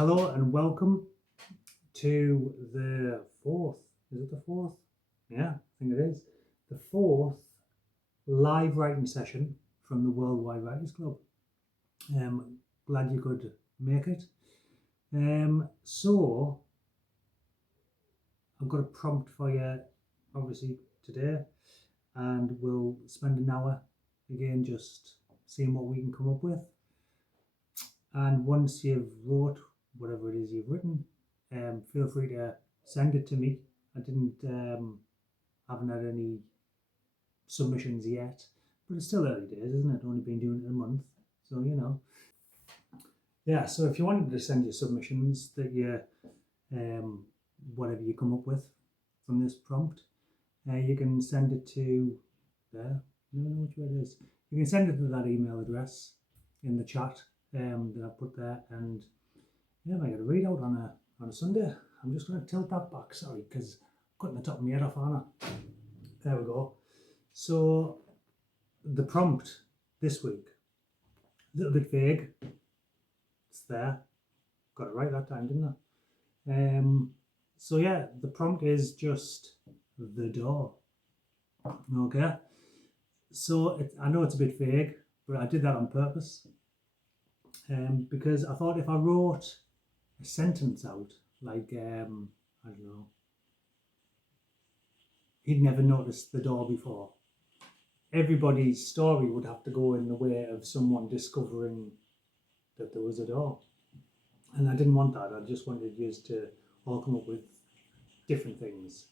Hello and welcome to the fourth, is it the fourth? Yeah, I think it is. The fourth live writing session from the Worldwide Writers Club. Glad you could make it. So, I've got a prompt for you, obviously, today, and we'll spend an hour again just seeing what we can come up with. And once you've wrote whatever it is you've written, feel free to send it to me. I haven't had any submissions yet, but it's still early days, isn't it? Only been doing it a month, so you know. Yeah, so if you wanted to send your submissions that you, whatever you come up with from this prompt, you can send it to there. I don't know which way it is. You can send it to that email address in the chat that I put there, and yeah, I got a readout on a Sunday. I'm just going to tilt that back, sorry, because I'm cutting the top of my head off, aren't I? There we go. So the prompt this week, a little bit vague. It's there. Got it right that time, didn't I? So yeah, the prompt is just the door. Okay. So I know it's a bit vague, but I did that on purpose. Because I thought if I wrote a sentence out, like, I don't know, he'd never noticed the door before, everybody's story would have to go in the way of someone discovering that there was a door. And I didn't want that. I just wanted you to all come up with different things.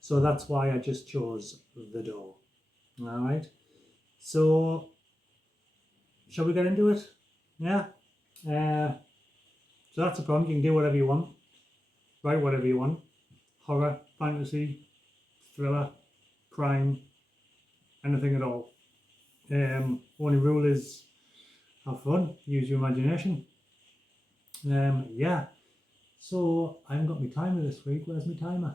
So that's why I just chose the door. All right. So shall we get into it? Yeah. So that's a prompt. You can do whatever you want. Write whatever you want. Horror, fantasy, thriller, crime, anything at all. Only rule is have fun. Use your imagination. Yeah. So I haven't got my timer this week. Where's my timer?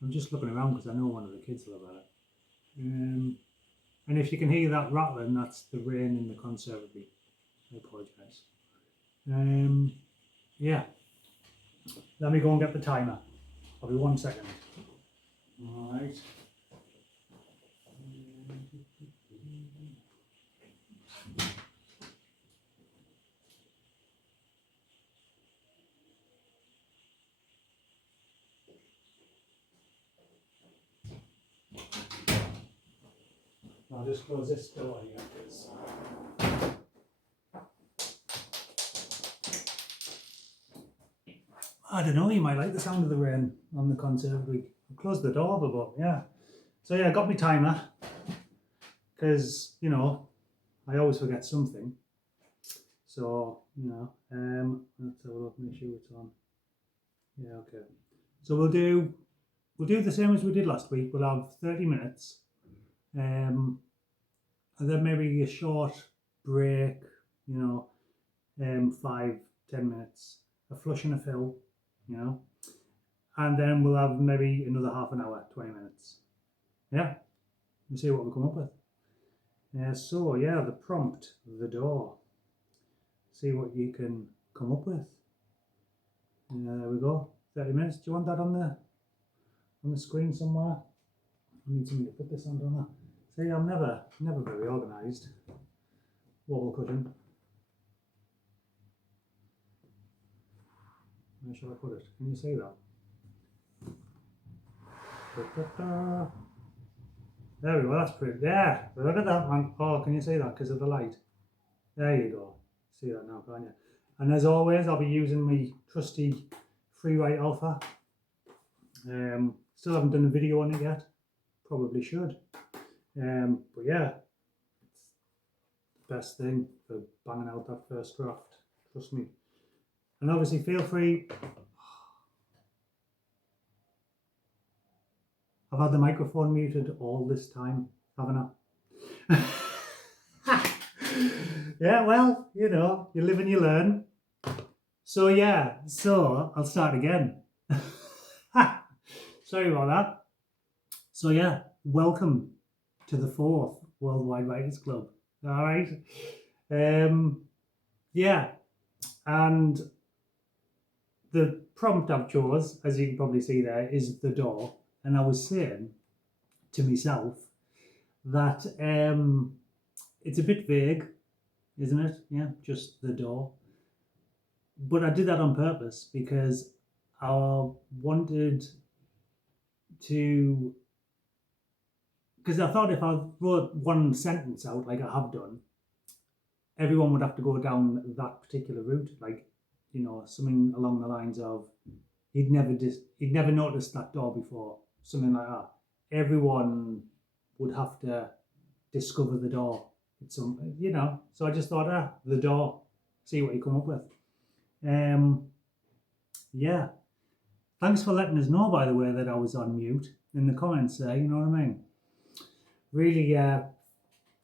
I'm just looking around because I know one of the kids will have had it. And if you can hear that rattling, that's the rain in the conservatory. I apologise. Yeah. Let me go and get the timer. I'll be 1 second. All right. I'll just close this door here. I don't know, you might like the sound of the rain on the conservatory. I'll close the door, but yeah. So yeah, I got my timer because, you know, I always forget something. So, you know, let's have a look, make sure it's on. Yeah, okay. So we'll do the same as we did last week. We'll have 30 minutes. And then maybe a short break, you know, 5-10 minutes, a flush and a fill, you know, and then we'll have maybe another half an hour, 20 minutes. Yeah, we'll see what we come up with. So yeah, the prompt, the door. See what you can come up with. There we go. 30 minutes. Do you want that on the screen somewhere? I need something to put this on, don't I? See, I'm never very organised. Wobble cushion. Where shall I put it? Can you see that? Da-da-da. There we go, that's pretty. There, look at that, man. Oh, can you see that because of the light? There you go. See that now, can't you? And as always, I'll be using my trusty Freewrite Alpha. Still haven't done a video on it yet. Probably should. But yeah, it's the best thing for banging out that first draft. Trust me. And obviously, feel free. I've had the microphone muted all this time, haven't I? Yeah, well, you know, you live and you learn. So yeah, so I'll start again. Sorry about that. So yeah, welcome to the fourth Worldwide Writers Club. All right. Yeah. And the prompt I've chose, as you can probably see there, is the door. And I was saying to myself that it's a bit vague, isn't it? Yeah, just the door. But I did that on purpose because I wanted to, because I thought if I wrote one sentence out like I have done, everyone would have to go down that particular route, like, you know, something along the lines of he'd never noticed that door before, something like that. Everyone would have to discover the door. It's some, you know. So I just thought, the door. See what you come up with. Yeah. Thanks for letting us know, by the way, that I was on mute in the comments there. You know what I mean? Really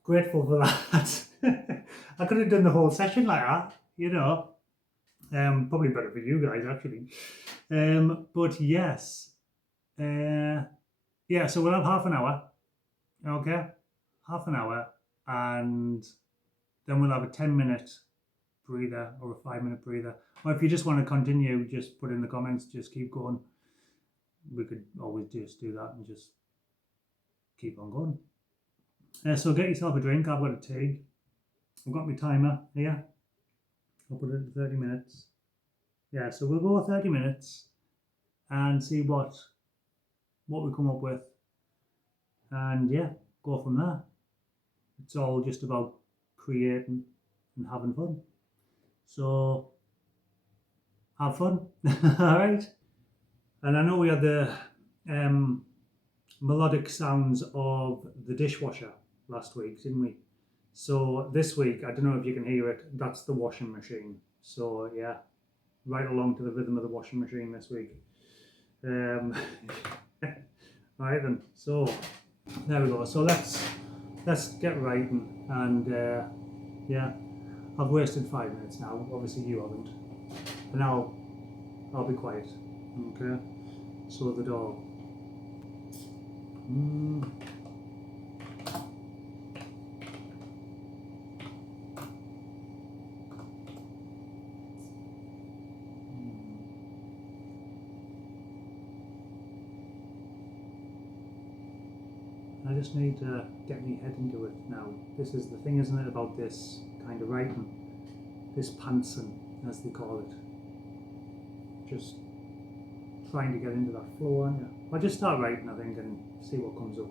grateful for that. I could have done the whole session like that, you know. Probably better for you guys, actually. But yes. Yeah, so we'll have half an hour. Okay? Half an hour. And then we'll have a 10-minute breather or a 5-minute breather. Or if you just want to continue, just put in the comments, just keep going. We could always just do that and just keep on going. So get yourself a drink. I've got a tea. I've got my timer here. I'll put it at 30 minutes. Yeah, so we'll go 30 minutes and see what we come up with. And yeah, go from there. It's all just about creating and having fun. So have fun. All right. And I know we had the melodic sounds of the dishwasher last week, didn't we? So this week, I don't know if you can hear it, that's the washing machine. So yeah, right along to the rhythm of the washing machine this week. Right then, so there we go. So let's get writing, and yeah, I've wasted 5 minutes now. Obviously you haven't. But now I'll be quiet. Okay. So the door. I just need to get my head into it now. This is the thing, isn't it, about this kind of writing? This pantsing, as they call it. Just trying to get into that flow, aren't you? I'll just start writing, I think, and see what comes up.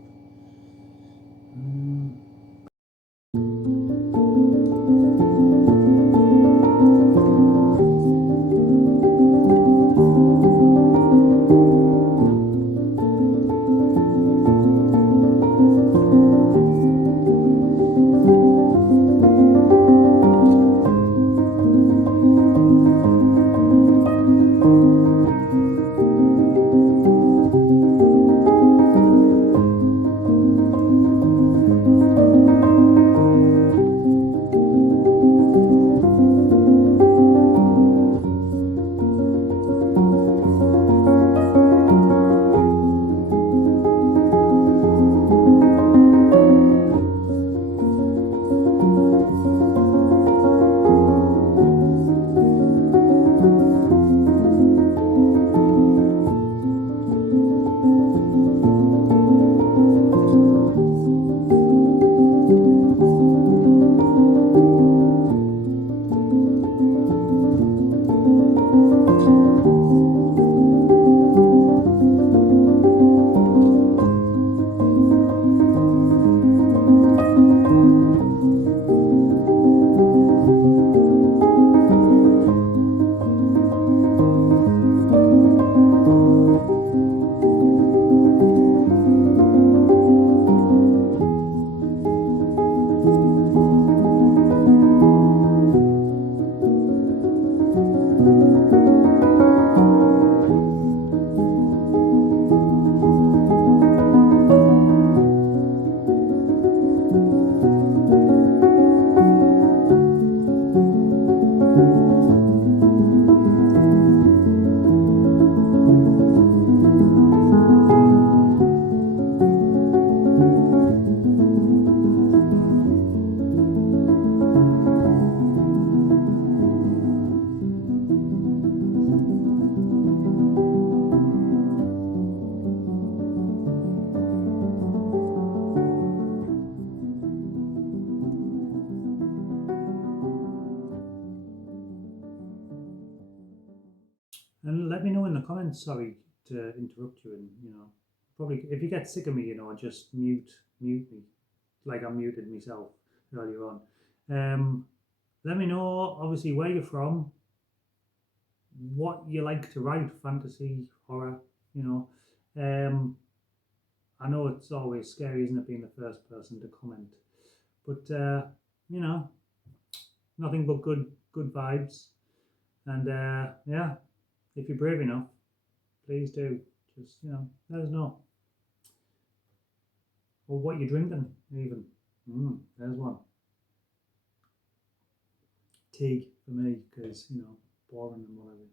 And let me know in the comments. Sorry to interrupt you, and probably if you get sick of me, just mute me, like I muted myself earlier on. Let me know, obviously, where you're from, what you like to write, fantasy, horror. I know it's always scary, isn't it, being the first person to comment, but nothing but good vibes. And yeah, if you're brave enough, please do just let us know, or what you're drinking even. There's one. Tea for me, because boring and whatever.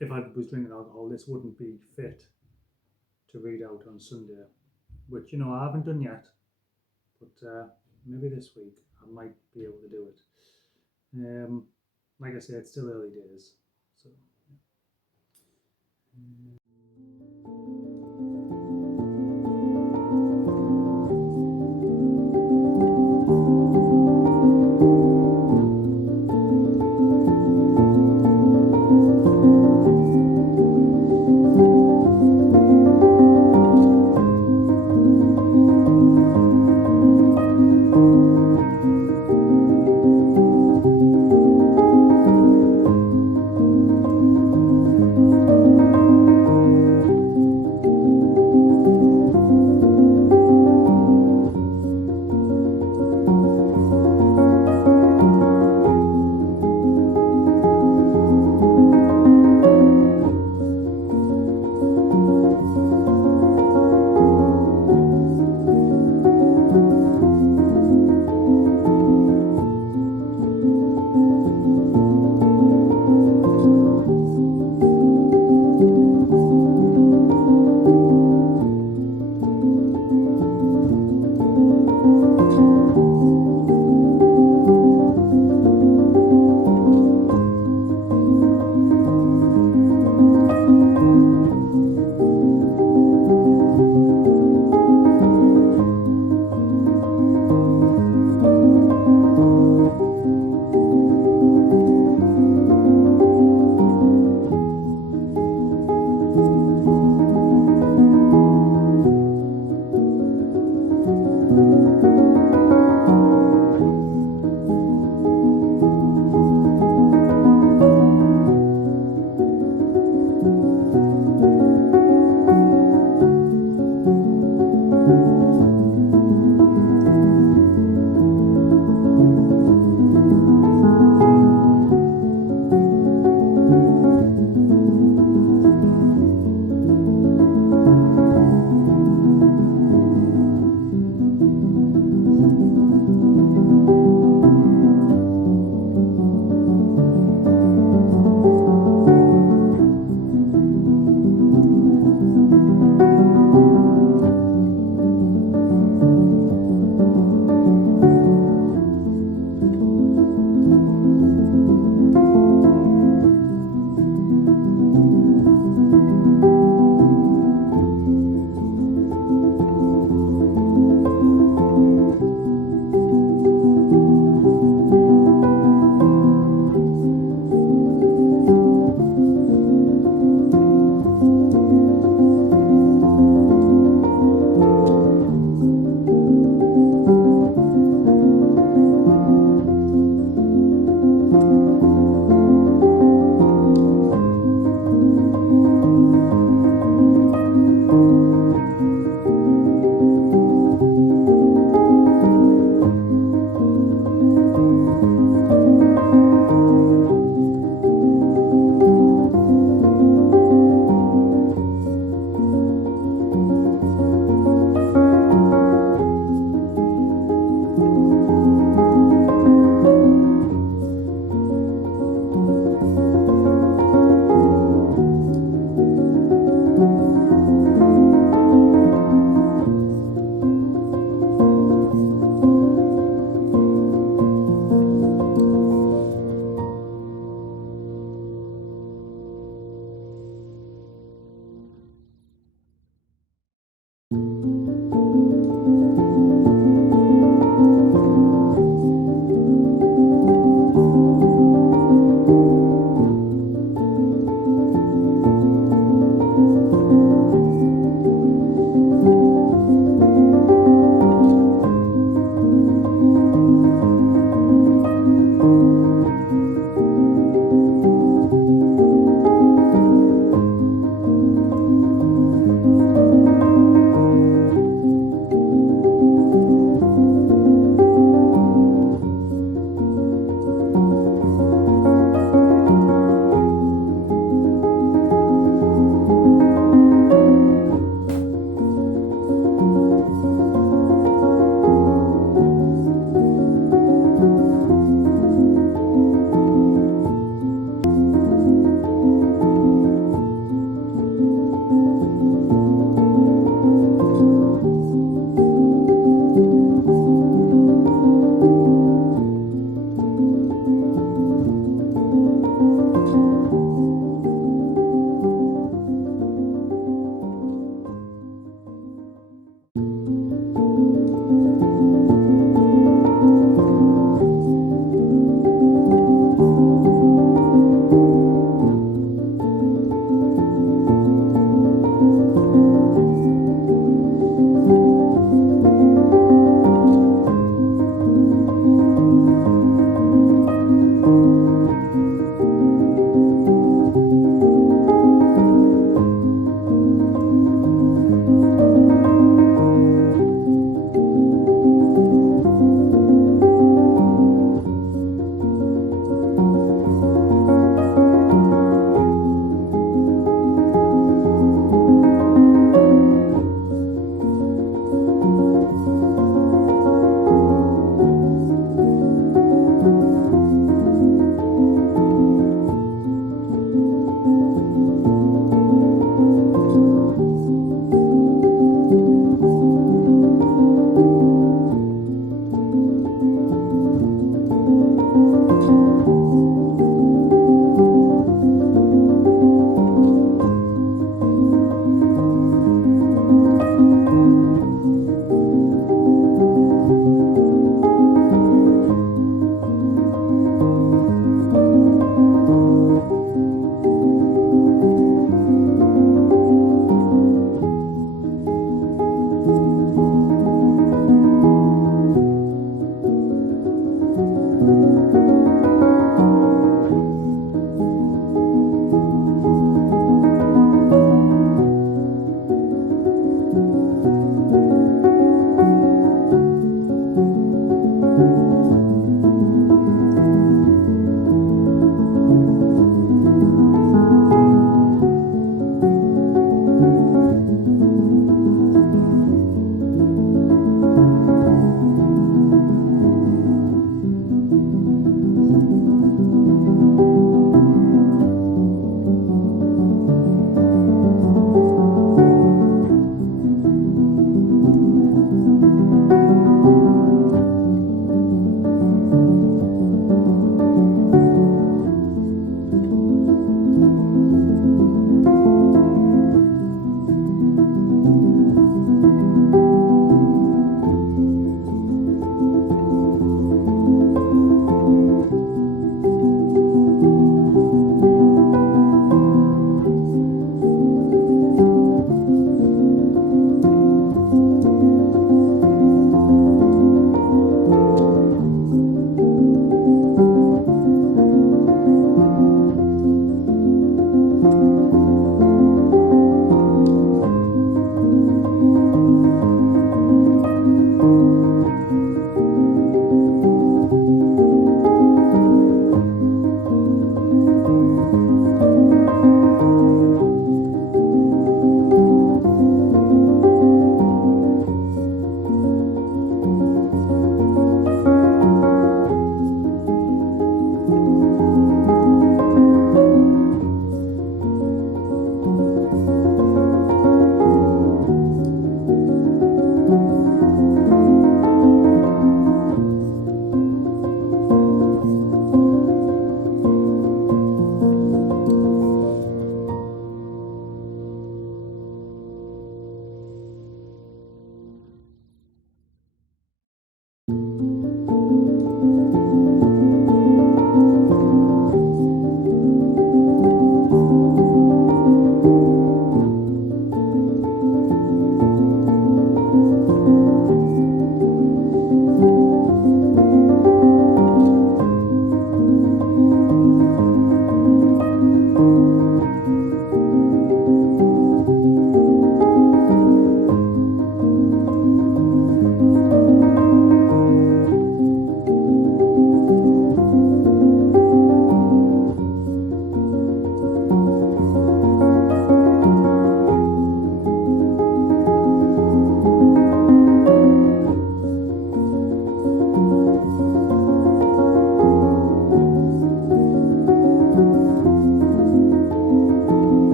If I was drinking alcohol, this wouldn't be fit to read out on Sunday, which I haven't done yet, but maybe this week I might be able to do it. Like I said, it's still early days, so.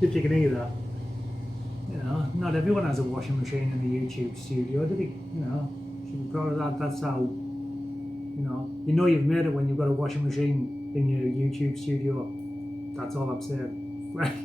if you can hear that. You know, not everyone has a washing machine in the YouTube studio, do they? You know, should be proud of that. That's how, you know you've made it when you've got a washing machine in your YouTube studio. That's all I'm saying. Right.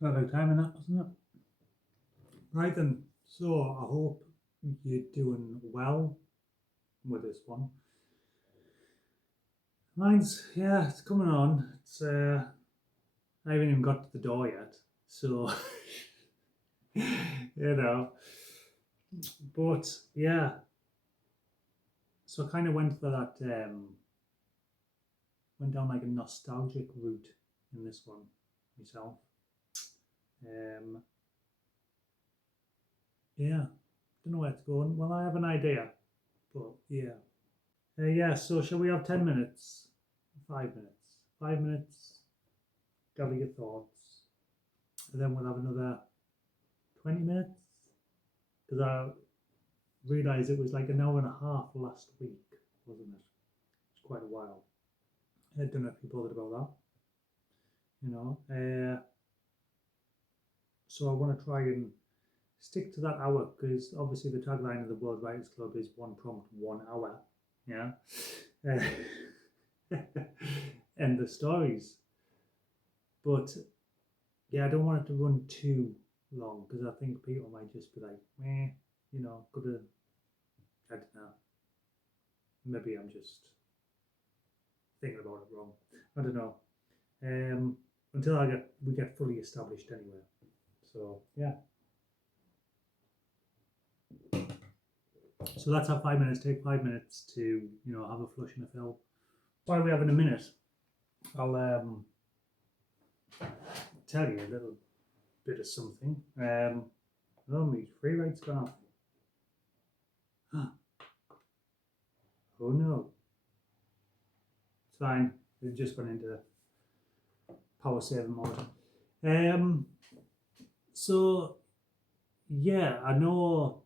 Perfect timing that, wasn't it? Right then, so I hope you're doing well with this one. Mine's, yeah, it's coming on. It's I haven't even got to the door yet, so you know. But yeah, so I kind of went for that, went down like a nostalgic route in this one myself. Yeah, don't know where it's going. Well, I have an idea, but yeah. Yeah, so shall we have 10 minutes? 5 minutes. 5 minutes, gather your thoughts. And then we'll have another 20 minutes. Because I realised it was like an hour and a half last week, wasn't it? It's quite a while. I don't know if you bothered about that. You know, so I want to try and stick to that hour because obviously the tagline of the World Writers Club is one prompt, 1 hour. Yeah. And the stories. But yeah, I don't want it to run too long because I think people might just be like, you know, could have, I don't know. Maybe I'm just thinking about it wrong. I don't know. Until we get fully established anyway. So yeah. So let's have 5 minutes. Take 5 minutes to, you know, have a flush and a fill. While we have in a minute, I'll tell you a little bit of something. Oh, my free rate's gone off. Oh no. It's fine. We've just gone into power saving mode. So yeah, I know.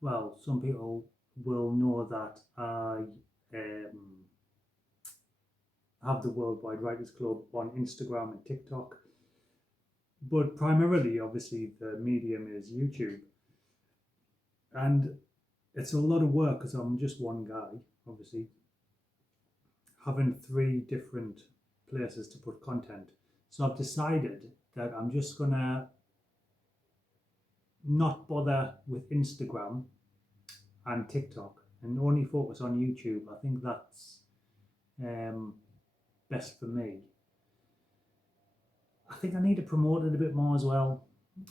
Well, some people will know that I have the Worldwide Writers Club on Instagram and TikTok, but primarily, obviously, the medium is YouTube, and it's a lot of work because I'm just one guy, obviously, having 3 different places to put content. So I've decided that I'm just gonna not bother with Instagram and TikTok and only focus on YouTube. I think that's best for me. I think I need to promote it a bit more as well,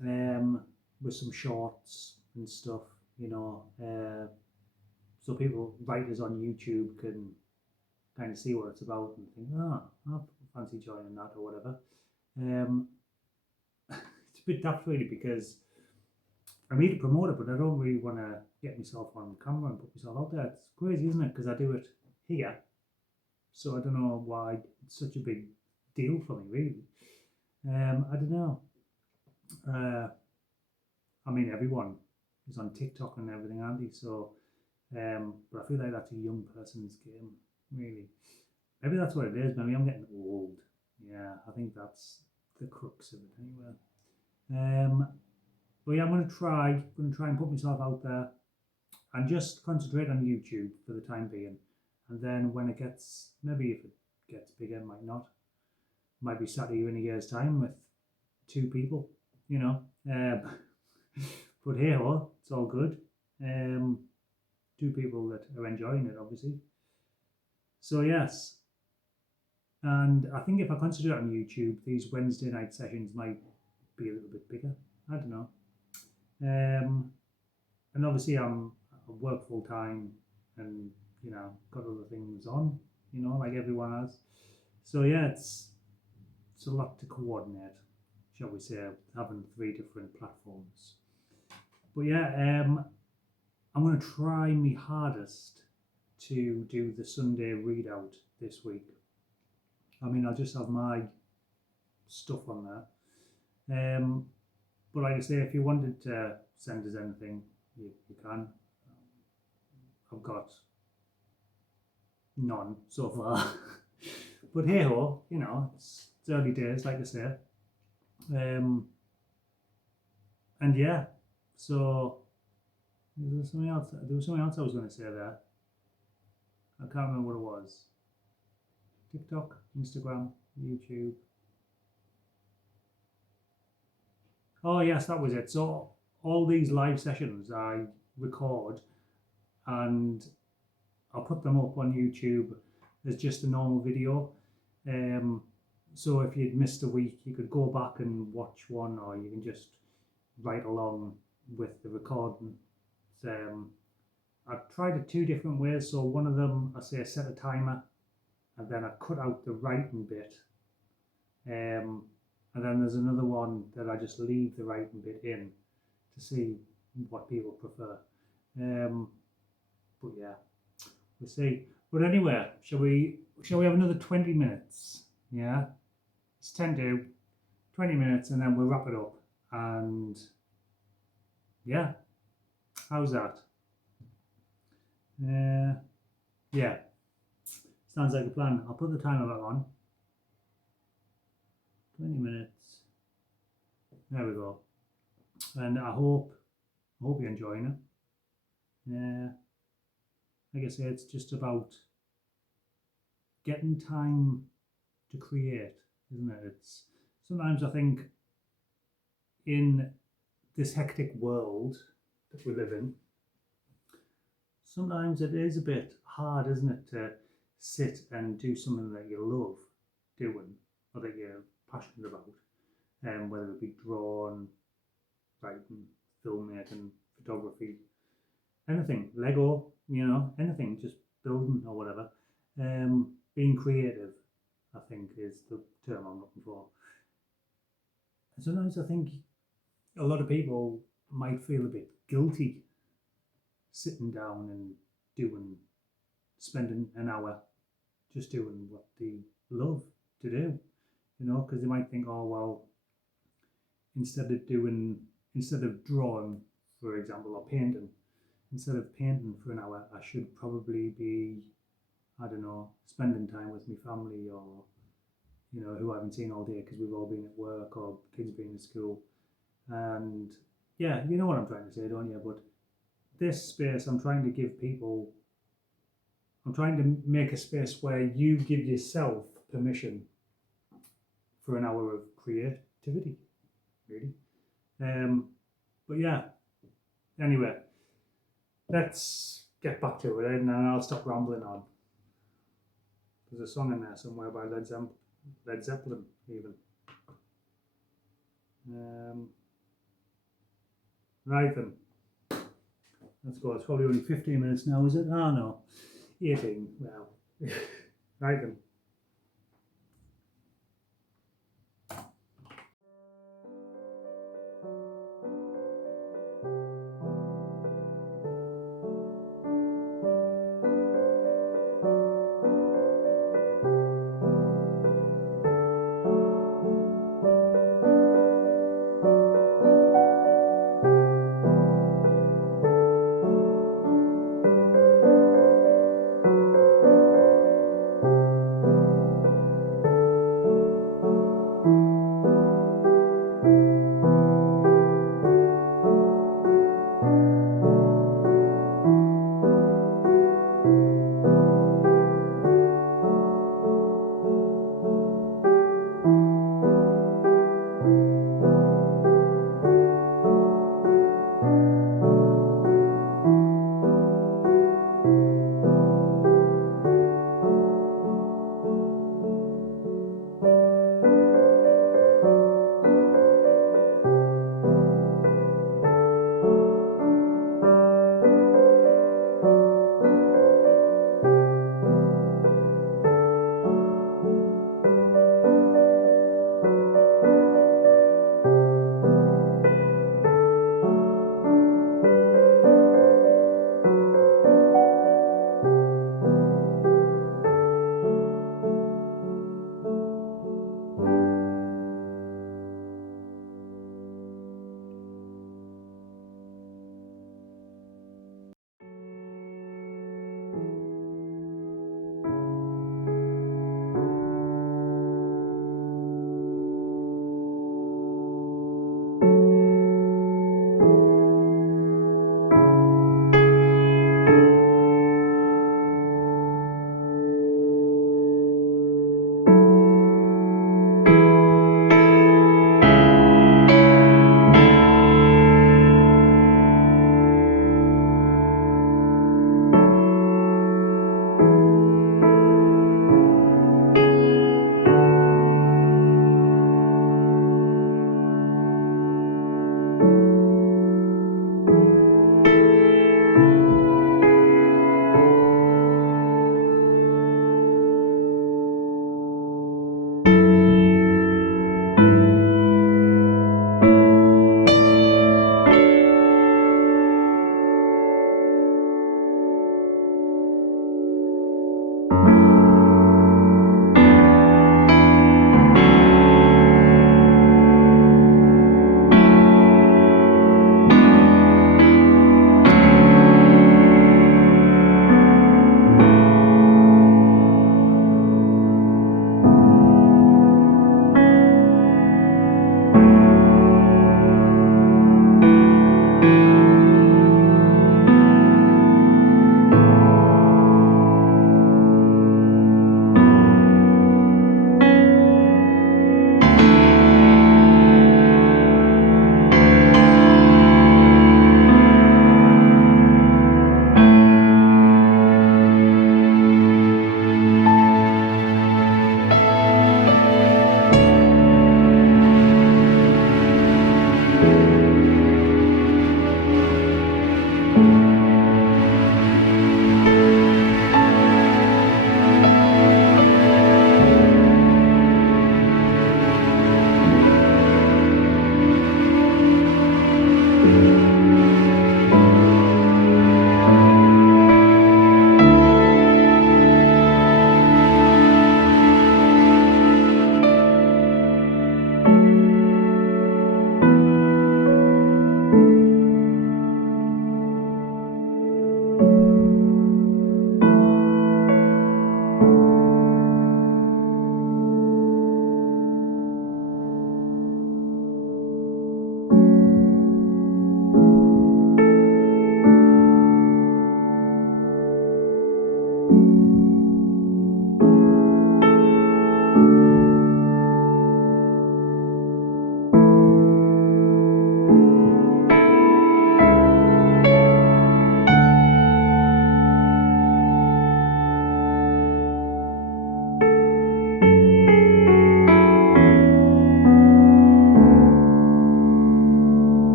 with some shorts and stuff, you know, so people, writers on YouTube, can kind of see what it's about and think, I fancy joining that or whatever. It's a bit daft really because I need to promote it, but I don't really want to get myself on camera and put myself out there. It's crazy, isn't it? Because I do it here, so I don't know why it's such a big deal for me, really. I don't know. I mean, everyone is on TikTok and everything, aren't they? So, but I feel like that's a young person's game, really. Maybe that's what it is. Maybe I'm getting old. Yeah, I think that's the crux of it, anyway. But yeah, I'm going to try and put myself out there and just concentrate on YouTube for the time being. And then when it gets, maybe if it gets bigger, it might not. Might be sat here in a year's time with 2 people, you know. But hey, well, it's all good. 2 people that are enjoying it, obviously. So yes, and I think if I concentrate on YouTube, these Wednesday night sessions might be a little bit bigger. I don't know. And obviously I work full time and, you know, got other things on, you know, like everyone has. So yeah, it's a lot to coordinate, shall we say, having 3 different platforms. But yeah, I'm going to try my hardest to do the Sunday readout this week. I mean, I'll just have my stuff on there. But like I say, if you wanted to send us anything, you can. I've got none so far. But hey ho, you know, it's early days, like I say. And yeah, so there was something else I was going to say there. I can't remember what it was. TikTok, Instagram, YouTube. Oh yes, that was it. So all these live sessions I record and I'll put them up on YouTube as just a normal video. So if you'd missed a week, you could go back and watch one, or you can just write along with the recording. I've tried it two different ways. So one of them, I say I set a timer, and then I cut out the writing bit. And then there's another one that I just leave the writing bit in to see what people prefer. But yeah, we'll see. But anyway, shall we have another 20 minutes? Yeah, it's 10 to 20 minutes, and then we'll wrap it up. And yeah, how's that? Yeah, sounds like a plan. I'll put the timer back on. 20 minutes. There we go. And I hope you're enjoying it. Yeah, like I say, it's just about getting time to create, isn't it? It's sometimes I think in this hectic world that we live in, sometimes it is a bit hard, isn't it, to sit and do something that you love doing or that you're passionate about, whether it be drawing, writing, filmmaking, photography, anything, Lego, anything, just building or whatever. Being creative, I think, is the term I'm looking for. And sometimes I think a lot of people might feel a bit guilty sitting down and spending an hour just doing what they love to do, because they might think, oh well, instead of drawing, for example, or painting, instead of painting for an hour, I should probably be, I don't know, spending time with my family, or who I haven't seen all day because we've all been at work or kids being at school. And yeah, you know what I'm trying to say, don't you? But this space, I'm trying to make a space where you give yourself permission for an hour of creativity, really. But yeah, anyway, let's get back to it, and I'll stop rambling on. There's a song in there somewhere by Led Zeppelin, even. Right then, let's go. It's probably only 15 minutes now, is it? Oh no, 18. Well, right then.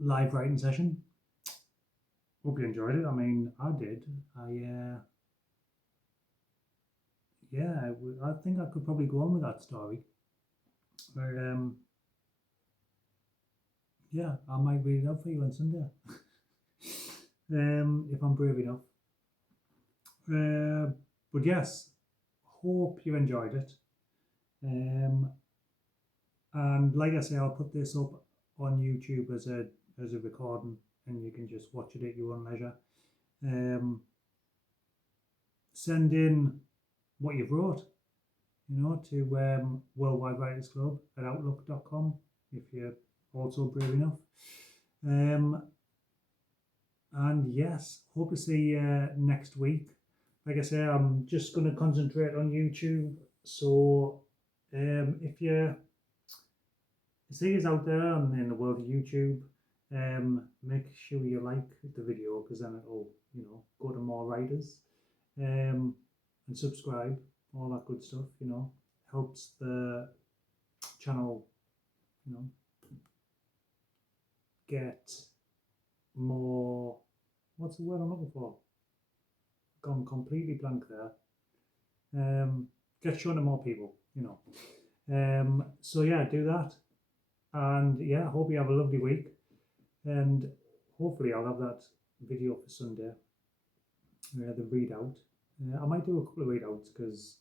live writing session. Hope you enjoyed it. I mean, I did. Yeah, I think I could probably go on with that story. But yeah, I might read it out for you on Sunday. If I'm brave enough. But yes, hope you enjoyed it. And like I say, I'll put this up on YouTube as a recording, and you can just watch it at your own leisure. Send in what you've wrote, to worldwidewritersclub@outlook.com if you're also brave enough. And yes, hope to see you next week. Like I say, I'm just going to concentrate on YouTube. So if you see us out there and in the world of YouTube, make sure you like the video, because then it'll go to more writers, and subscribe, all that good stuff. Helps the channel get more, what's the word I'm looking for? Gone completely blank there. Get shown to more people, so yeah, do that. And yeah, I hope you have a lovely week, and hopefully I'll have that video for Sunday, the readout. I might do a couple of readouts, because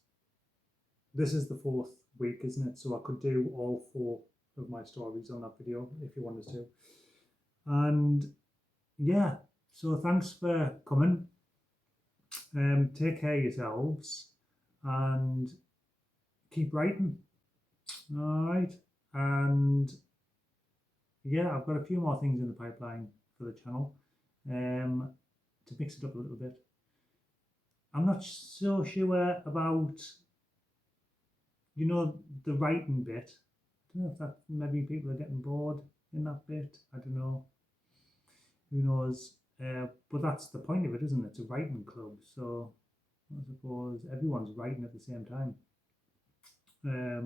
this is the 4th week, isn't it? So I could do all 4 of my stories on that video if you wanted to. And yeah, so thanks for coming. Take care of yourselves and keep writing. All right. And yeah, I've got a few more things in the pipeline for the channel, to mix it up a little bit. I'm not so sure about, the writing bit. I don't know if that, maybe people are getting bored in that bit. I don't know. Who knows? But that's the point of it, isn't it? It's a writing club. So I suppose everyone's writing at the same time. I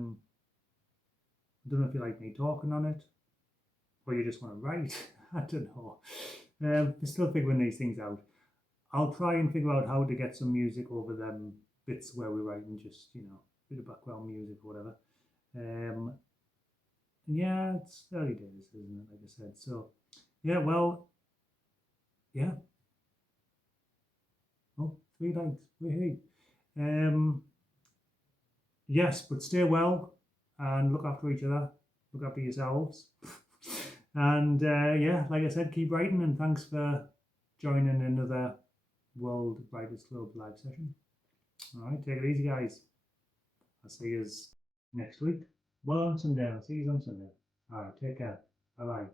don't know if you like me talking on it, or you just want to write. I don't know. We're still figuring these things out. I'll try and figure out how to get some music over them bits where we're writing, just, a bit of background music or whatever. Yeah, it's early days, isn't it? Like I said. So, yeah, well, yeah. Oh, 3 likes. Hey. Yes, but stay well and look after each other. Look after yourselves. And yeah, like I said, keep writing, and thanks for joining another World Writers Club live session. All right, take it easy, guys. I'll see you next week. Well, on Sunday. I'll see you on Sunday. All right, take care. Bye-bye.